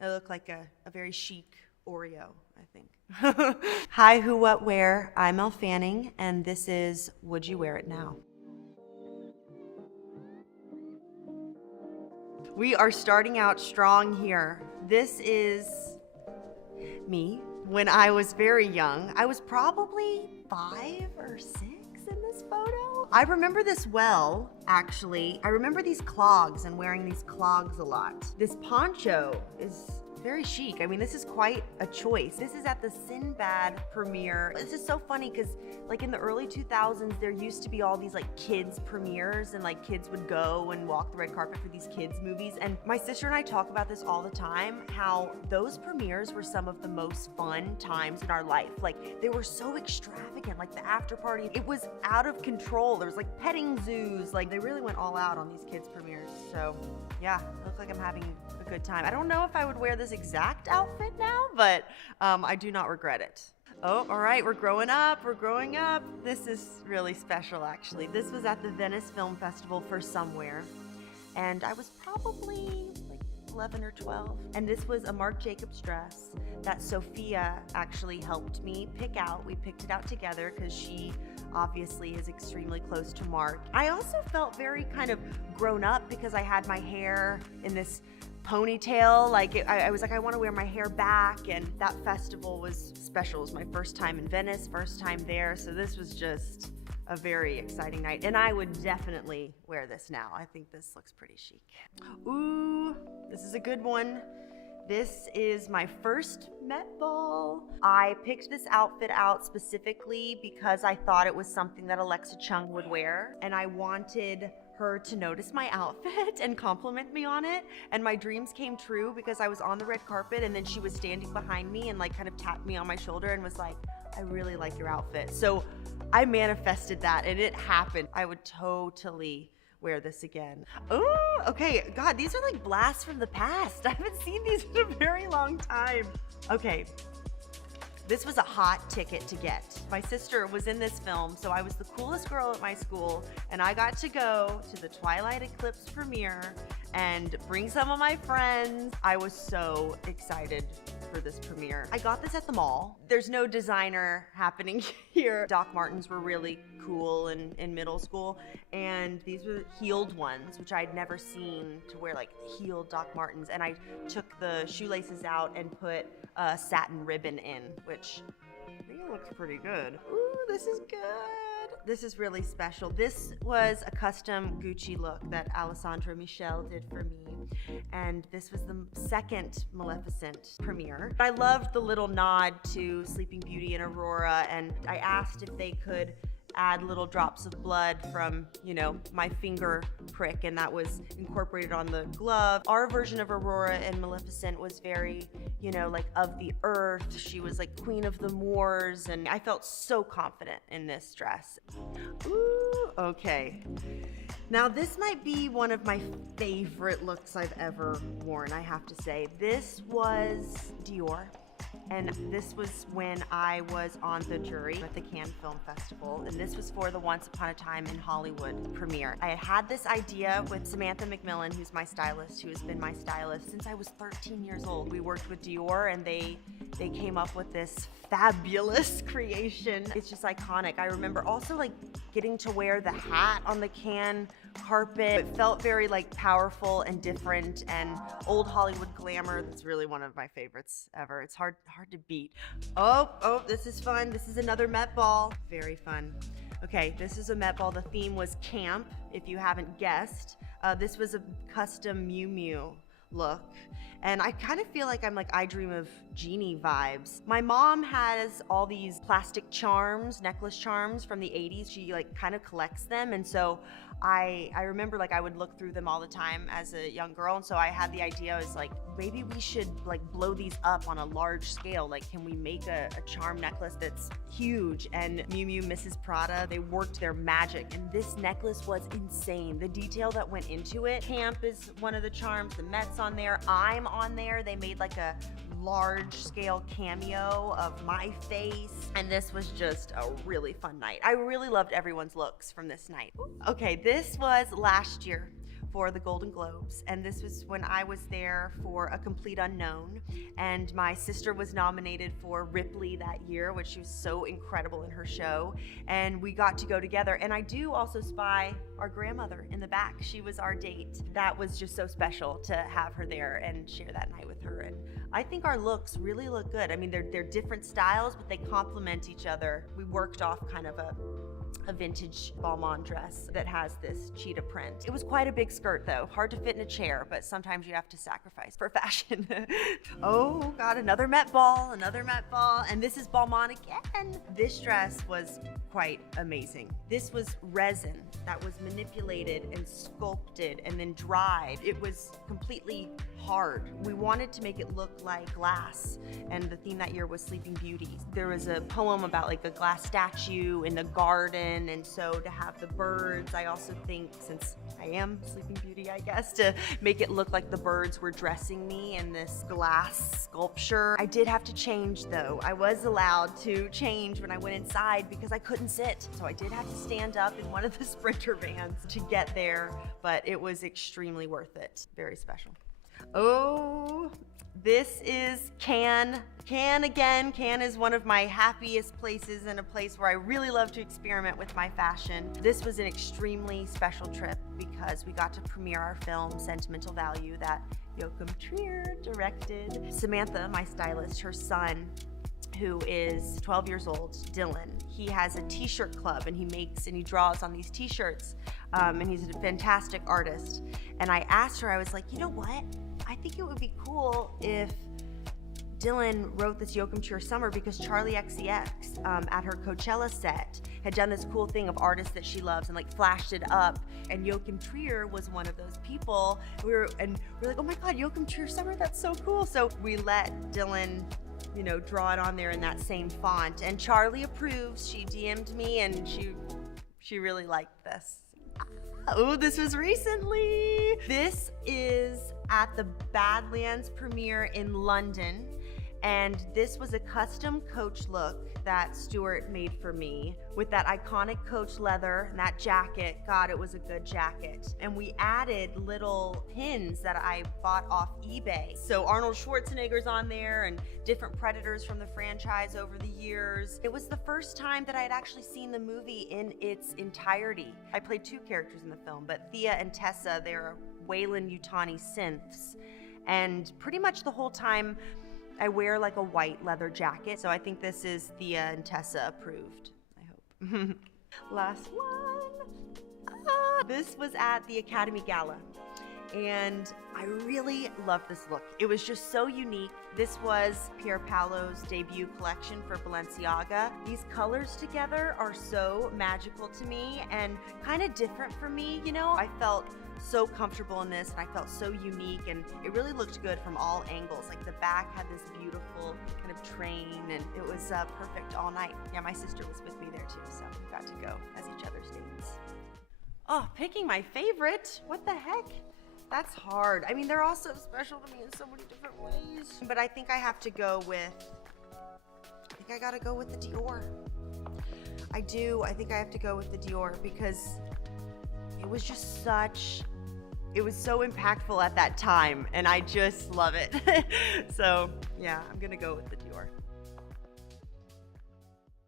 I look like a very chic Oreo, I think. Hi, who, what, where. I'm Elle Fanning, and this is Would You Wear It Now? We are starting out strong here. This is me when I was very young. I was probably 5 or 6 in this photo. I remember this well, actually. I remember these clogs and wearing these clogs a lot. This poncho is very chic. I mean, this is quite a choice. This is at the Sinbad premiere. This is so funny because like in the early 2000s, there used to be all these like kids premieres and like kids would go and walk the red carpet for these kids movies. And my sister and I talk about this all the time, how those premieres were some of the most fun times in our life. Like they were so extravagant, like the after party, it was out of control. There was like petting zoos. Like they really went all out on these kids premieres. So yeah, it looks like I'm having a good time. I don't know if I would wear this exact outfit now, but I do not regret it. Oh, all right, we're growing up, we're growing up. This is really special, actually. This was at the Venice Film Festival for Somewhere, and I was probably like 11 or 12. And this was a Marc Jacobs dress that Sophia actually helped me pick out. We picked it out together because she obviously is extremely close to Marc. I also felt very kind of grown up because I had my hair in this ponytail. I was like, I want to wear my hair back, and that festival was special. It was my first time in Venice, first time there, so this was just a very exciting night, and I would definitely wear this now. I think this looks pretty chic. Ooh, this is a good one. This is my first Met Ball. I picked this outfit out specifically because I thought it was something that Alexa Chung would wear, and I wanted her to notice my outfit and compliment me on it. And my dreams came true because I was on the red carpet and then she was standing behind me and like kind of tapped me on my shoulder and was like, I really like your outfit. So I manifested that and it happened. I would totally wear this again. Oh, okay. God, these are like blasts from the past. I haven't seen these in a very long time. Okay. This was a hot ticket to get. My sister was in this film, so I was the coolest girl at my school, and I got to go to the Twilight Eclipse premiere and bring some of my friends. I was so excited for this premiere. I got this at the mall. There's no designer happening here. Doc Martens were really cool in middle school, and these were heeled ones, which I'd never seen to wear like heeled Doc Martens, and I took the shoelaces out and put a satin ribbon in, which I think it looks pretty good. Ooh, this is good. This is really special. This was a custom Gucci look that Alessandra Michel did for me, and this was the second Maleficent premiere. I loved the little nod to Sleeping Beauty and Aurora, and I asked if they could add little drops of blood from, you know, my finger prick, and that was incorporated on the glove. Our version of Aurora and Maleficent was very, you know, like of the earth. She was like queen of the moors, and I felt so confident in this dress. Ooh, okay. Now this might be one of my favorite looks I've ever worn, I have to say. This was Dior. And this was when I was on the jury at the Cannes Film Festival, and this was for the Once Upon a Time in Hollywood premiere. I had had this idea with Samantha McMillan, who's my stylist, who has been my stylist since I was 13 years old. We worked with Dior, and they came up with this fabulous creation. It's just iconic. I remember also like getting to wear the hat on the Cannes carpet. It felt very like powerful and different, and old Hollywood glamour. That's really one of my favorites ever. It's hard to beat. Oh, this is fun. This is another Met Ball. Very fun. Okay, this is a Met Ball. The theme was camp, if you haven't guessed. This was a custom Miu Miu look, and I kind of feel like I'm like I Dream of Jeannie vibes. My mom has all these plastic charms, necklace charms from the 80s. She like kind of collects them, and so I remember like I would look through them all the time as a young girl, and so I had the idea, I was like, maybe we should like blow these up on a large scale. Like, can we make a charm necklace that's huge? And Miu Miu, Mrs. Prada, they worked their magic, and this necklace was insane. The detail that went into it. Camp is one of the charms, the Met's on there, I'm on there. They made like a large scale cameo of my face, and this was just a really fun night. I really loved everyone's looks from this night. Okay, this was last year for the Golden Globes, and this was when I was there for A Complete Unknown, and my sister was nominated for Ripley that year, which she was so incredible in her show, and we got to go together. And I do also spy our grandmother in the back. She was our date. That was just so special to have her there and share that night with her. And I think our looks really look good. I mean, they're different styles, but they complement each other. We worked off kind of a vintage Balmain dress that has this cheetah print. It was quite a big skirt though, hard to fit in a chair, but sometimes you have to sacrifice for fashion. Oh God, another Met Ball, and this is Balmain again. This dress was quite amazing. This was resin that was manipulated and sculpted and then dried. It was completely hard. We wanted to make it look like glass, and the theme that year was Sleeping Beauty. There was a poem about like a glass statue in the garden, and so to have the birds, I also think, since I am Sleeping Beauty, I guess, to make it look like the birds were dressing me in this glass sculpture. I did have to change though. I was allowed to change when I went inside because I couldn't sit. So I did have to stand up in one of the Sprinter vans to get there, but it was extremely worth it. Very special. Oh, this is Cannes. Cannes again. Cannes is one of my happiest places and a place where I really love to experiment with my fashion. This was an extremely special trip because we got to premiere our film, Sentimental Value, that Joachim Trier directed. Samantha, my stylist, her son, who is 12 years old, Dylan, he has a t-shirt club, and he makes and he draws on these t-shirts, and he's a fantastic artist. And I asked her, I was like, you know what? I think it would be cool if Dylan wrote this Joachim Trier summer, because Charlie XCX at her Coachella set had done this cool thing of artists that she loves and like flashed it up, and Joachim Trier was one of those people. We're like, oh my God, Joachim Trier summer, that's so cool. So we let Dylan, you know, draw it on there in that same font, and Charlie approves. She DM'd me and she really liked this. Oh, this was recently. This is at the Badlands premiere in London, and this was a custom Coach look that Stuart made for me with that iconic Coach leather and that jacket. God, it was a good jacket. And we added little pins that I bought off eBay. So Arnold Schwarzenegger's on there and different Predators from the franchise over the years. It was the first time that I had actually seen the movie in its entirety. I played two characters in the film, but Thea and Tessa, they're Wayland-Yutani synths. And pretty much the whole time, I wear like a white leather jacket, so I think this is Thea and Tessa approved, I hope. Last one. This was at the Academy Gala, and I really love this look. It was just so unique. This was Pier Paolo's debut collection for Balenciaga. These colors together are so magical to me and kind of different for me, you know? I felt so comfortable in this, and I felt so unique, and it really looked good from all angles. Like the back had this beautiful kind of train, and it was perfect all night. Yeah, my sister was with me there too, so we got to go as each other's dates. Oh, picking my favorite? What the heck? That's hard. I mean, they're all so special to me in so many different ways. But I think I have to go with, I gotta go with the Dior. I do. I think I have to go with the Dior because it was just it was so impactful at that time, and I just love it. So yeah, I'm gonna go with the Dior.